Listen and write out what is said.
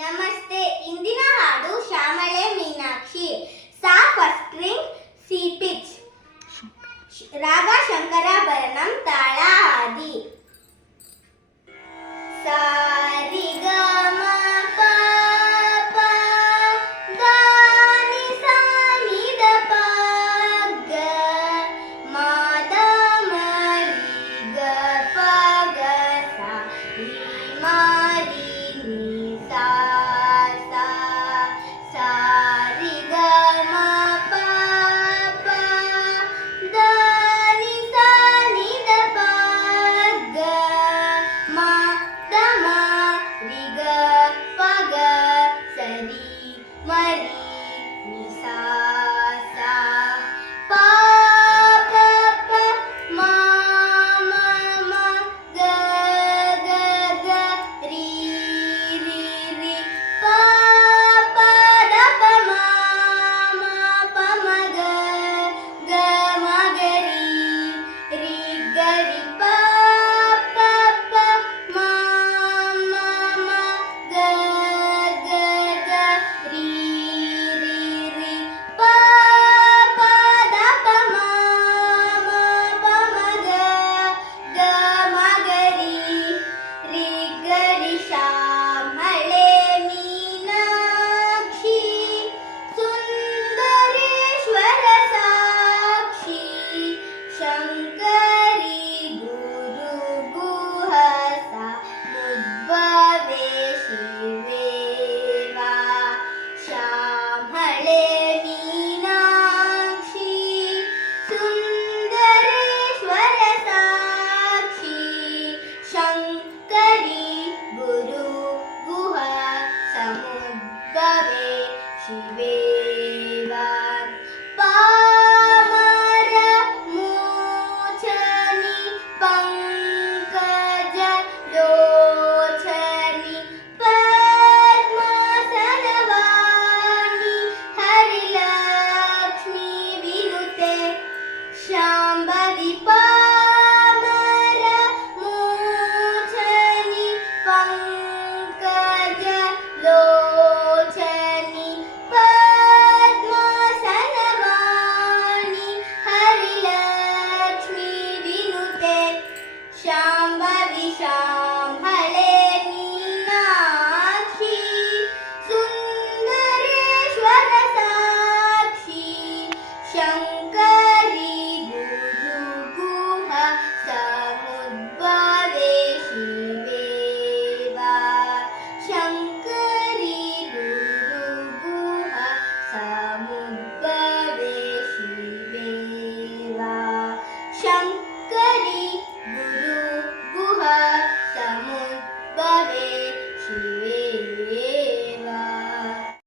ನಮಸ್ತೆ. ಇಂದಿನ ಹಾಡು ಶ್ಯಾಮಳೆ ಮೀನಾಕ್ಷಿ. ಸಾ ಫಸ್ಟ್ ಸ್ಟ್ರಿಂಗ್, ಸಿ ಪಿಚ್, ರಾಗ ಶಂಕರಾಭರಣಂ, ತಾಳ ಆದಿ. ಸಾ ರಿ ಗ ಮ ಪ ಪ ಗ ನಿ ಸಾ ನಿ ದ ಪ ಗ ಮ ದ ಮ ರಿ ಗ ಪ ಗ ಸಾ ರಿ ಮ ರಿ ನಿ ಸಾ ಸಾ ಸಾ ರಿ ಗ ಮ ಪ ಪ ದ ನಿ ಸಾ ನಿ ದ ಪ ಗ ಮ ದ ಮ ರಿ ಗ ಪ ಗ ಸರಿ ಮರಿ ನಿ ಸಾ ಸಾ ಪ ಪ ಪ ಮ ಮ ಮ ಗ ಗ ಗ ರಿ ರಿ ರಿ ಪ ಪ ದ ಪ ಮ ಮ ಪ ಮ ಗ ಗ ಮ ಗ ರಿ ಗ ರಿ ಪ ಪ ಪ ಮ ಮ ಮ ಗ ಗ ಗ ರಿ ರಿ ರಿ ಪ ಪ ದ ಪ ಮ ಮ ಪ ಮ ಗ ಗ ಮ ಗ ರಿ ಗ ರಿ ಶ್ಯಾಮಳೆ ಮೀನಾಕ್ಷಿ ಸುಂದರೇಶ್ವರ ಸಾಕ್ಷಿ ಶಂಕರಿ ಗುರು ಗುಹಸ ಮುದ್ಭವೆ ಶಿವೇವಾ ಶ್ಯಾಮಳೆ ಮೀನಾಕ್ಷಿ ಸುಂದರೇಶ್ವರ ಸಾಕ್ಷಿ ಶಂಕರಿ ಗುರು ಗುಹ ಸಮುದ್ಭವೆ ಶಿವೇ